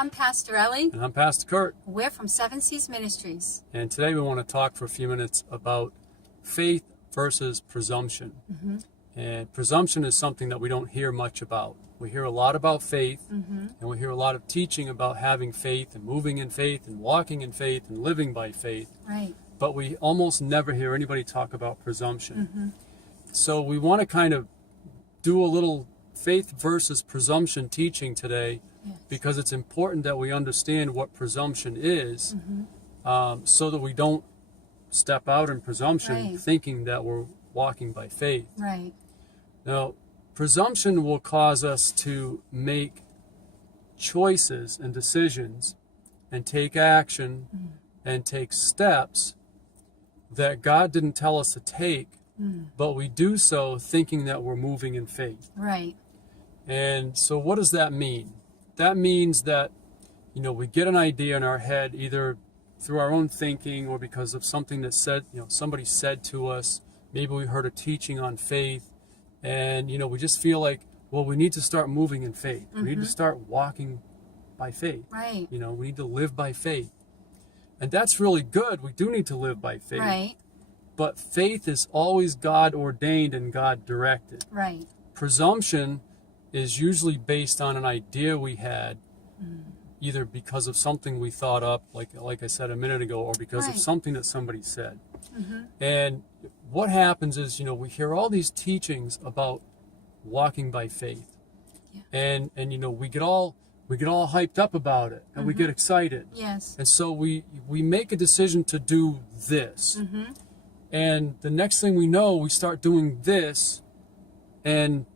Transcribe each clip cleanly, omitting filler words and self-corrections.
I'm Pastor Ellie. And I'm Pastor Curt. We're from Seven Seas Ministries. And today we want to talk for a few minutes about faith versus presumption. Mm-hmm. And presumption is something that we don't hear much about. We hear a lot about faith, and we hear a lot of teaching about having faith and moving in faith and walking in faith and living by faith. Right. But we almost never hear anybody talk about presumption. So we want to kind of do a little faith versus presumption teaching today, because it's important that we understand what presumption is, so that we don't step out in presumption thinking that we're walking by faith. Right. Now, presumption will cause us to make choices and decisions and take action and take steps that God didn't tell us to take, but we do so thinking that we're moving in faith. Right. And so what does that mean? That means that, we get an idea in our head, either through our own thinking or because of something that somebody said to us. Maybe we heard a teaching on faith, and, we just feel like, well, we need to start moving in faith. We need to start walking by faith. Right. We need to live by faith. And that's really good. We do need to live by faith. Right. But faith is always God ordained and God directed. Right. Presumption is usually based on an idea we had, either because of something we thought up, like I said a minute ago, or because of something that somebody said. And what happens is, we hear all these teachings about walking by faith, and we get all hyped up about it, and we get excited. Yes. And so we make a decision to do this, and the next thing we know, we start doing this, and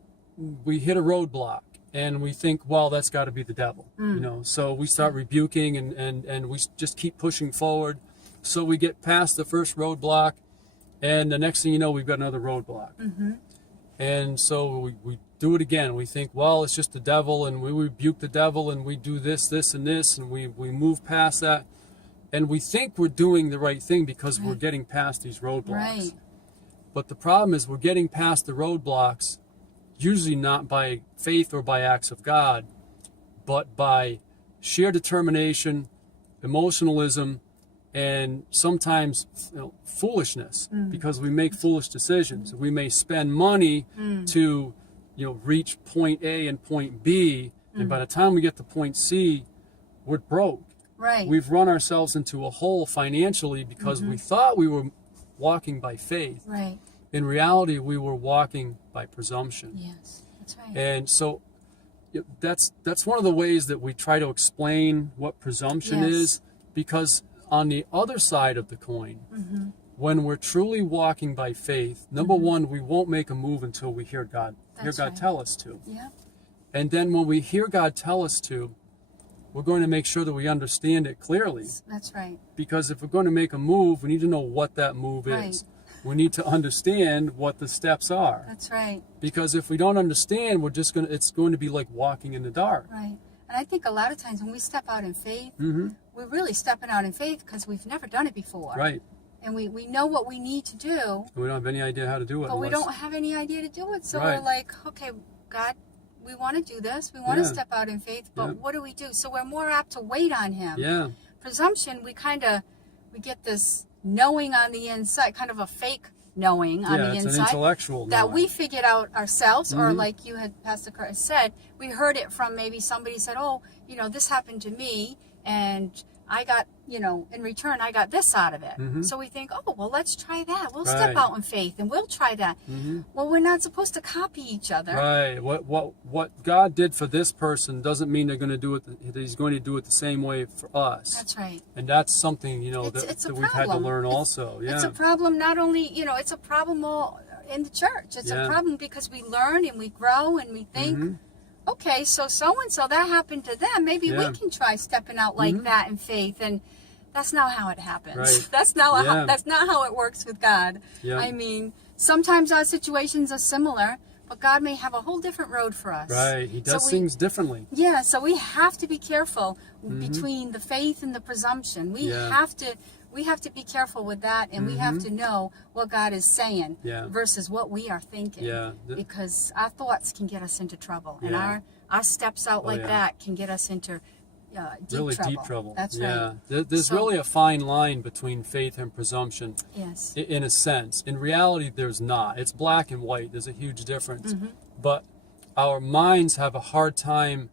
we hit a roadblock, and we think, well, that's got to be the devil, so we start rebuking, and we just keep pushing forward. So we get past the first roadblock, and the next thing you know, we've got another roadblock. And so we do it again. We think, well, it's just the devil, and we rebuke the devil, and we do this, and this, and we move past that. And we think we're doing the right thing because we're getting past these roadblocks. Right. But the problem is we're getting past the roadblocks, usually not by faith or by acts of God, but by sheer determination, emotionalism, and sometimes foolishness, because we make foolish decisions. We may spend money to reach point A and point B, and by the time we get to point C, we're broke. Right. We've run ourselves into a hole financially because we thought we were walking by faith. Right. In reality, we were walking by presumption. Yes, that's right. And so that's one of the ways that we try to explain what presumption is, because on the other side of the coin, when we're truly walking by faith, number one, we won't make a move until we hear God tell us to. Yeah. And then when we hear God tell us to, we're going to make sure that we understand it clearly. That's right. Because if we're going to make a move, we need to know what that move is. We need to understand what the steps are. That's right. Because if we don't understand, it's going to be like walking in the dark. Right. And I think a lot of times when we step out in faith, we're really stepping out in faith because we've never done it before. Right. And we know what we need to do. We don't have any idea how to do it. But we don't have any idea to do it. So we're like, okay, God, we want to do this. We want to step out in faith, but what do we do? So we're more apt to wait on Him. Yeah. Presumption, we get this knowing on the inside, kind of a fake knowing on the inside. It's an intellectual that knowing. We figured out ourselves, or like you had, Pastor Curt said, we heard it from maybe somebody said, oh, this happened to me, and I got, in return, I got this out of it. So we think, oh, well, let's try that. We'll step out in faith, and we'll try that. Well, we're not supposed to copy each other. Right. What God did for this person doesn't mean they're going to do it. That He's going to do it the same way for us. That's right. And that's something that we've had to learn also. It's a problem. Not only it's a problem all in the church. It's a problem because we learn and we grow and we think. Okay, so and so that happened to them. Maybe we can try stepping out like that in faith, and that's not how it happens. Right. That's not how it works with God. Yeah. I mean, sometimes our situations are similar, but God may have a whole different road for us. Right. He does things differently. Yeah. So we have to be careful between the faith and the presumption. We have to be careful with that, and we have to know what God is saying versus what we are thinking. Yeah. Because our thoughts can get us into trouble, and our steps out that can get us into deep trouble. That's yeah. right. There's really a fine line between faith and presumption. Yes. In a sense. In reality, there's not. It's black and white. There's a huge difference. But our minds have a hard time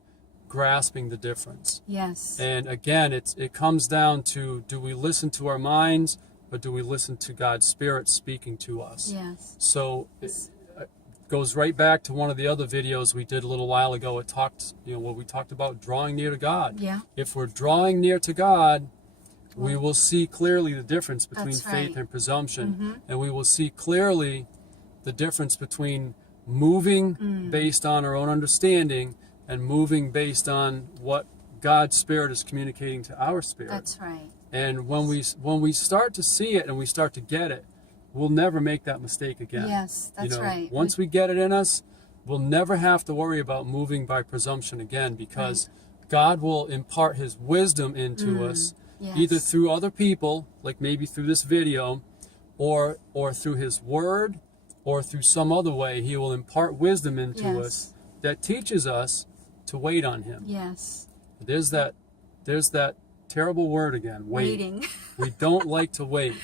grasping the difference. Yes. And again, it comes down to, do we listen to our minds, or do we listen to God's Spirit speaking to us? Yes. So it goes right back to one of the other videos we did a little while ago. It talked, where we talked about drawing near to God. Yeah. If we're drawing near to God, we will see clearly the difference between That's faith right. and presumption. And we will see clearly the difference between moving based on our own understanding and moving based on what God's Spirit is communicating to our spirit. That's right. And when we start to see it and we start to get it, we'll never make that mistake again. Yes, that's right. Once we get it in us, we'll never have to worry about moving by presumption again, because God will impart His wisdom into us, either through other people, like maybe through this video, or through His Word, or through some other way. He will impart wisdom into us that teaches us to wait on Him. Yes. There's that terrible word again, waiting. We don't like to wait.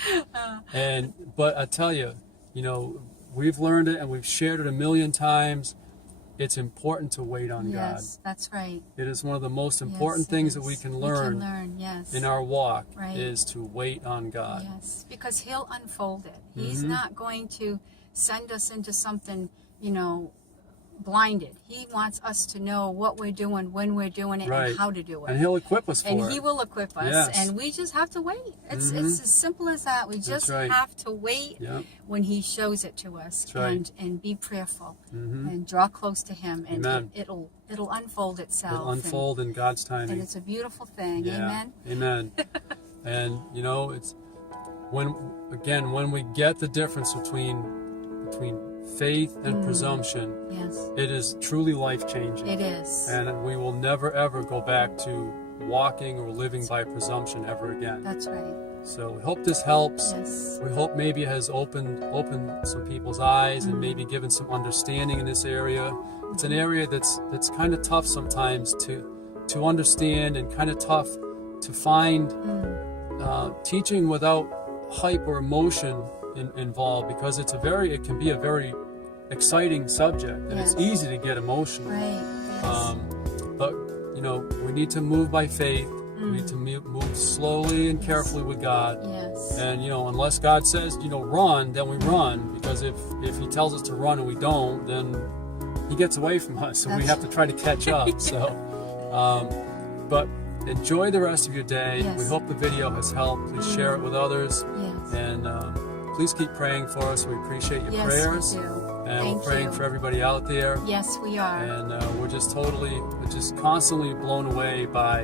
But I tell you, we've learned it and we've shared it a million times. It's important to wait on God. Yes, that's right. It is one of the most important things that we can learn, in our walk, is to wait on God. Yes, because He'll unfold it. He's not going to send us into something, blinded. He wants us to know what we're doing, when we're doing it, and how to do it. And He'll equip us for it. And He will equip us. Yes. And we just have to wait. It's as simple as that. We just have to wait when He shows it to us. And be prayerful and draw close to Him, and it'll unfold itself. It'll unfold in God's timing. And it's a beautiful thing. Yeah. Amen. Amen. And it's when we get the difference between faith and presumption, it is truly life-changing. It is. And we will never, ever go back to walking or living by presumption ever again. That's right. So we hope this helps. Yes. We hope maybe it has opened some people's eyes and maybe given some understanding in this area. It's an area that's kind of tough sometimes to understand, and kind of tough to find teaching without hype or emotion involved, because it can be a very exciting subject, and it's easy to get emotional. Right. Yes. But we need to move by faith. We need to move slowly and carefully with God. Yes. And unless God says run, then we run, because if He tells us to run and we don't, then He gets away from us, so we have to try to catch up. So but enjoy the rest of your day. Yes. We hope the video has helped. Please share it with others. Yes. And please keep praying for us. We appreciate your prayers. We do. And we're praying for everybody out there. Yes, we are. And we're just constantly blown away by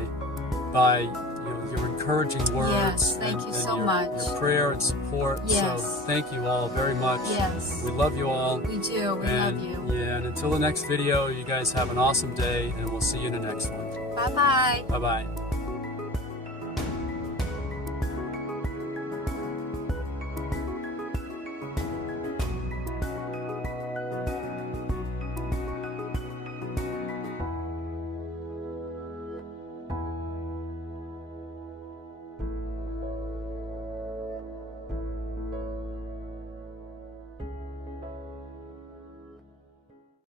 your encouraging words. Yes, thank you so much. Your prayer and support. Yes. So thank you all very much. Yes. We love you all. We do. We love you. Yeah, and until the next video, you guys have an awesome day, and we'll see you in the next one. Bye-bye. Bye-bye.